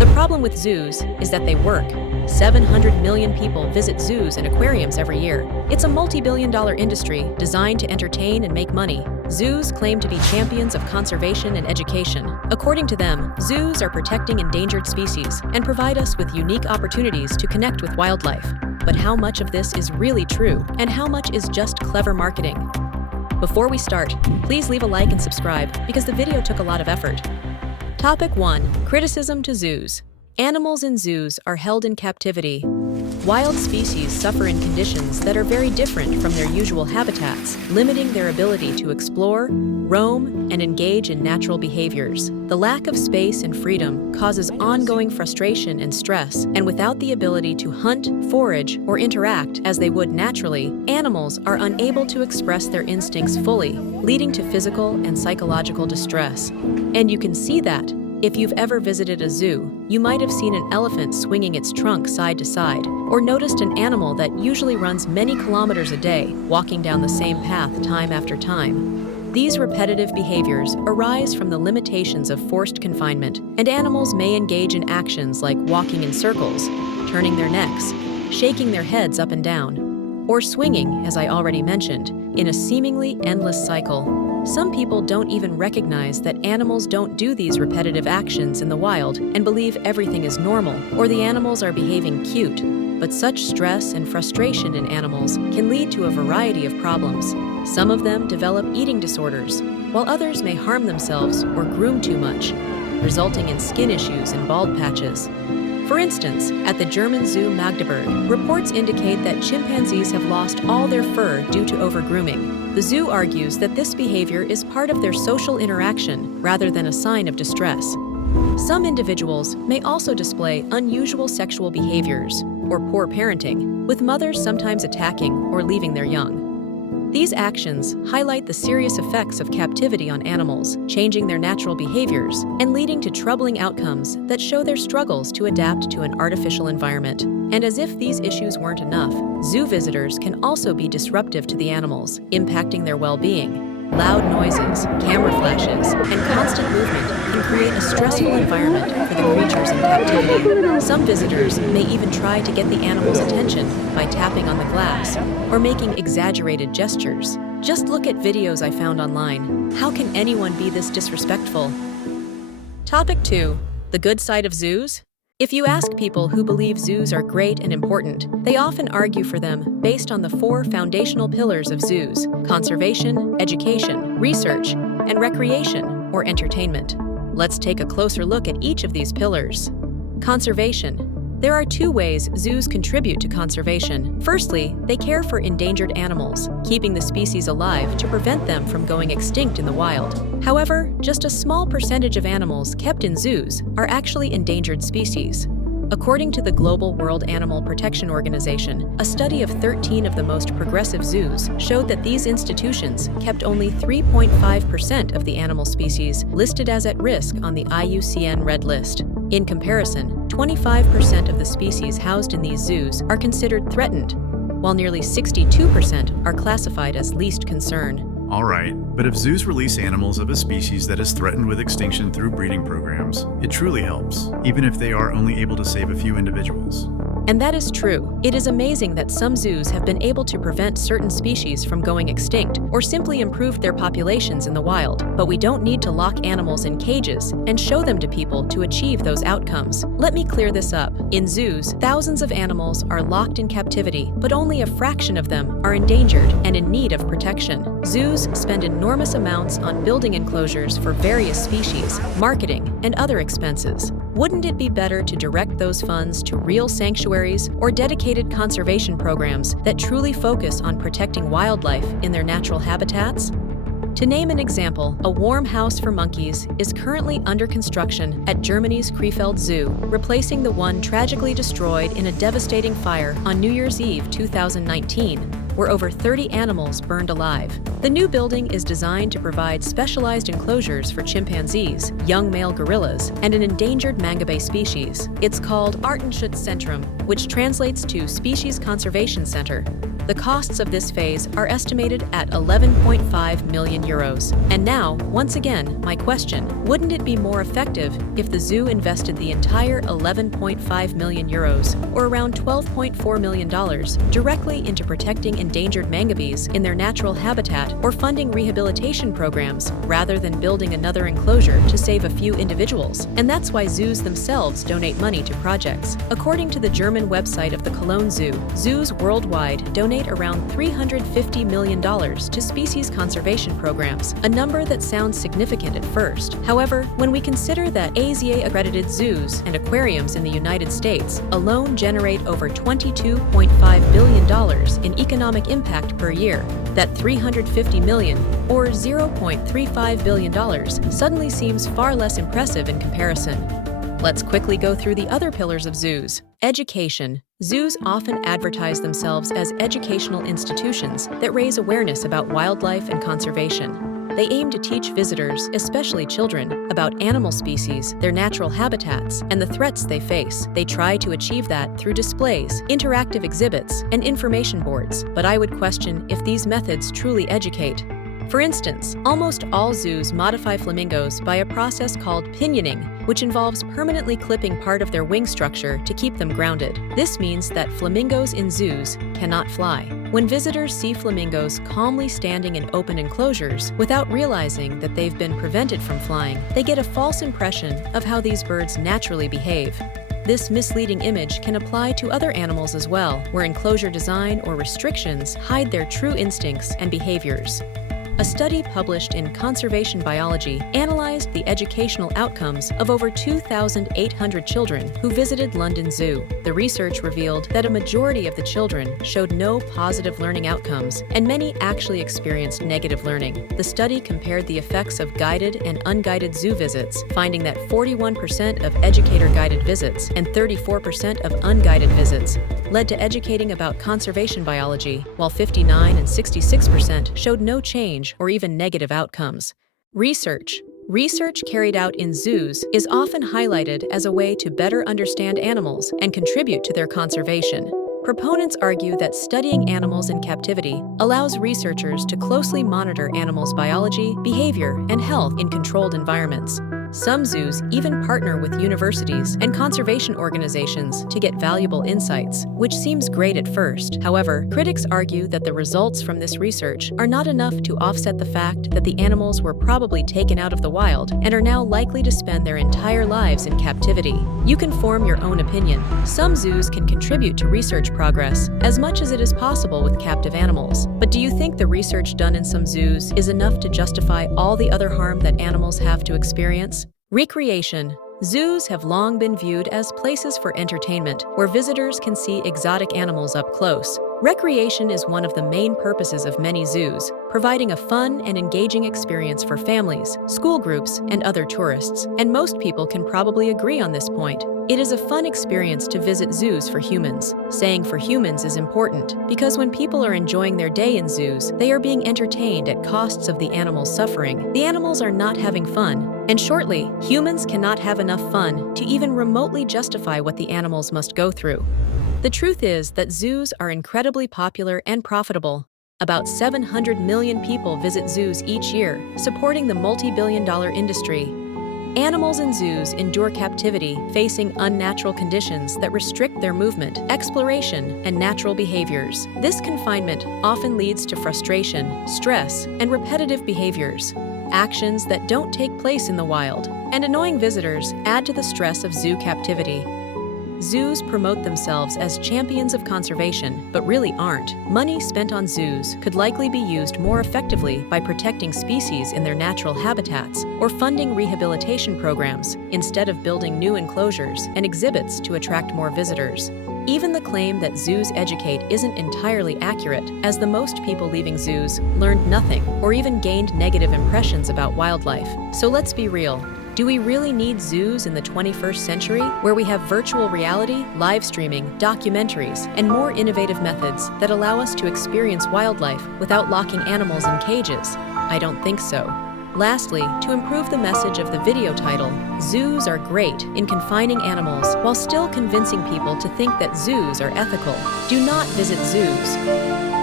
The problem with zoos is that they work. 700 million people visit zoos and aquariums every year. It's a multi-billion-dollar industry designed to entertain and make money. Zoos claim to be champions of conservation and education. According to them, zoos are protecting endangered species and provide us with unique opportunities to connect with wildlife. But how much of this is really true, and how much is just clever marketing? Before we start, please leave a like and subscribe because the video took a lot of effort. Topic 1. Criticism to zoos. Animals in zoos are held in captivity. Wild species suffer in conditions that are very different from their usual habitats, limiting their ability to explore, roam, and engage in natural behaviors. The lack of space and freedom causes ongoing frustration and stress, and without the ability to hunt, forage, or interact as they would naturally, animals are unable to express their instincts fully, leading to physical and psychological distress. And you can see that. If you've ever visited a zoo, you might have seen an elephant swinging its trunk side to side, or noticed an animal that usually runs many kilometers a day, walking down the same path time after time. These repetitive behaviors arise from the limitations of forced confinement, and animals may engage in actions like walking in circles, turning their necks, shaking their heads up and down, or swinging, as I already mentioned, in a seemingly endless cycle. Some people don't even recognize that animals don't do these repetitive actions in the wild and believe everything is normal or the animals are behaving cute. But such stress and frustration in animals can lead to a variety of problems. Some of them develop eating disorders, while others may harm themselves or groom too much, resulting in skin issues and bald patches. For instance, at the German zoo Magdeburg, reports indicate that chimpanzees have lost all their fur due to overgrooming. The zoo argues that this behavior is part of their social interaction rather than a sign of distress. Some individuals may also display unusual sexual behaviors or poor parenting, with mothers sometimes attacking or leaving their young. These actions highlight the serious effects of captivity on animals, changing their natural behaviors and leading to troubling outcomes that show their struggles to adapt to an artificial environment. And as if these issues weren't enough, zoo visitors can also be disruptive to the animals, impacting their well-being. Loud noises, camera flashes, and constant movement can create a stressful environment for the creatures in captivity. Some visitors may even try to get the animals' attention by tapping on the glass or making exaggerated gestures. Just look at videos I found online. How can anyone be this disrespectful? Topic 2. The good side of zoos? If you ask people who believe zoos are great and important, they often argue for them based on the 4 foundational pillars of zoos: conservation, education, research, and recreation or entertainment. Let's take a closer look at each of these pillars. Conservation. There are 2 ways zoos contribute to conservation. Firstly, they care for endangered animals, keeping the species alive to prevent them from going extinct in the wild. However, just a small percentage of animals kept in zoos are actually endangered species. According to the Global World Animal Protection Organization, a study of 13 of the most progressive zoos showed that these institutions kept only 3.5% of the animal species listed as at risk on the IUCN Red List. In comparison, 25% of the species housed in these zoos are considered threatened, while nearly 62% are classified as least concern. Alright, but if zoos release animals of a species that is threatened with extinction through breeding programs, it truly helps, even if they are only able to save a few individuals. And that is true. It is amazing that some zoos have been able to prevent certain species from going extinct or simply improved their populations in the wild. But we don't need to lock animals in cages and show them to people to achieve those outcomes. Let me clear this up. In zoos, thousands of animals are locked in captivity, but only a fraction of them are endangered and in need of protection. Zoos spend enormous amounts on building enclosures for various species, marketing, and other expenses. Wouldn't it be better to direct those funds to real sanctuaries or dedicated conservation programs that truly focus on protecting wildlife in their natural habitats? To name an example, a warm house for monkeys is currently under construction at Germany's Krefeld Zoo, replacing the one tragically destroyed in a devastating fire on New Year's Eve 2019. where over 30 animals burned alive. The new building is designed to provide specialized enclosures for chimpanzees, young male gorillas, and an endangered Mangabe species. It's called Artenschutzzentrum, which translates to Species Conservation Center. The costs of this phase are estimated at 11.5 million euros. And now, once again, my question, wouldn't it be more effective if the zoo invested the entire 11.5 million euros, or around $12.4 million, directly into protecting endangered mangabes in their natural habitat or funding rehabilitation programs, rather than building another enclosure to save a few individuals? And that's why zoos themselves donate money to projects. According to the German website of the Cologne Zoo, zoos worldwide donate around $350 million to species conservation programs, a number that sounds significant at first. However, when we consider that ADDA-accredited zoos and aquariums in the United States alone generate over $22.5 billion in economic impact per year, that $350 million, or $0.35 billion, suddenly seems far less impressive in comparison. Let's quickly go through the other pillars of zoos. Education. Zoos often advertise themselves as educational institutions that raise awareness about wildlife and conservation. They aim to teach visitors, especially children, about animal species, their natural habitats, and the threats they face. They try to achieve that through displays, interactive exhibits, and information boards. But I would question if these methods truly educate. For instance, almost all zoos modify flamingos by a process called pinioning, which involves permanently clipping part of their wing structure to keep them grounded. This means that flamingos in zoos cannot fly. When visitors see flamingos calmly standing in open enclosures without realizing that they've been prevented from flying, they get a false impression of how these birds naturally behave. This misleading image can apply to other animals as well, where enclosure design or restrictions hide their true instincts and behaviors. A study published in Conservation Biology analyzed the educational outcomes of over 2,800 children who visited London Zoo. The research revealed that a majority of the children showed no positive learning outcomes, and many actually experienced negative learning. The study compared the effects of guided and unguided zoo visits, finding that 41% of educator-guided visits and 34% of unguided visits led to educating about conservation biology, while 59% and 66% showed no change or even negative outcomes. Research carried out in zoos is often highlighted as a way to better understand animals and contribute to their conservation. Proponents argue that studying animals in captivity allows researchers to closely monitor animals' biology, behavior, and health in controlled environments. Some zoos even partner with universities and conservation organizations to get valuable insights, which seems great at first. However, critics argue that the results from this research are not enough to offset the fact that the animals were probably taken out of the wild and are now likely to spend their entire lives in captivity. You can form your own opinion. Some zoos can contribute to research progress as much as it is possible with captive animals. But do you think the research done in some zoos is enough to justify all the other harm that animals have to experience? Recreation. Zoos have long been viewed as places for entertainment, where visitors can see exotic animals up close. Recreation is one of the main purposes of many zoos, providing a fun and engaging experience for families, school groups, and other tourists. And most people can probably agree on this point. It is a fun experience to visit zoos for humans. Saying for humans is important, because when people are enjoying their day in zoos, they are being entertained at costs of the animals suffering. The animals are not having fun. And shortly, humans cannot have enough fun to even remotely justify what the animals must go through. The truth is that zoos are incredibly popular and profitable. About 700 million people visit zoos each year, supporting the multi-billion-dollar industry. Animals in zoos endure captivity, facing unnatural conditions that restrict their movement, exploration, and natural behaviors. This confinement often leads to frustration, stress, and repetitive behaviors, actions that don't take place in the wild. And annoying visitors add to the stress of zoo captivity. Zoos promote themselves as champions of conservation, but really aren't. Money spent on zoos could likely be used more effectively by protecting species in their natural habitats or funding rehabilitation programs instead of building new enclosures and exhibits to attract more visitors. Even the claim that zoos educate isn't entirely accurate, as the most people leaving zoos learned nothing or even gained negative impressions about wildlife. So let's be real. Do we really need zoos in the 21st century, where we have virtual reality, live streaming, documentaries, and more innovative methods that allow us to experience wildlife without locking animals in cages? I don't think so. Lastly, to improve the message of the video title, zoos are great in confining animals while still convincing people to think that zoos are ethical. Do not visit zoos.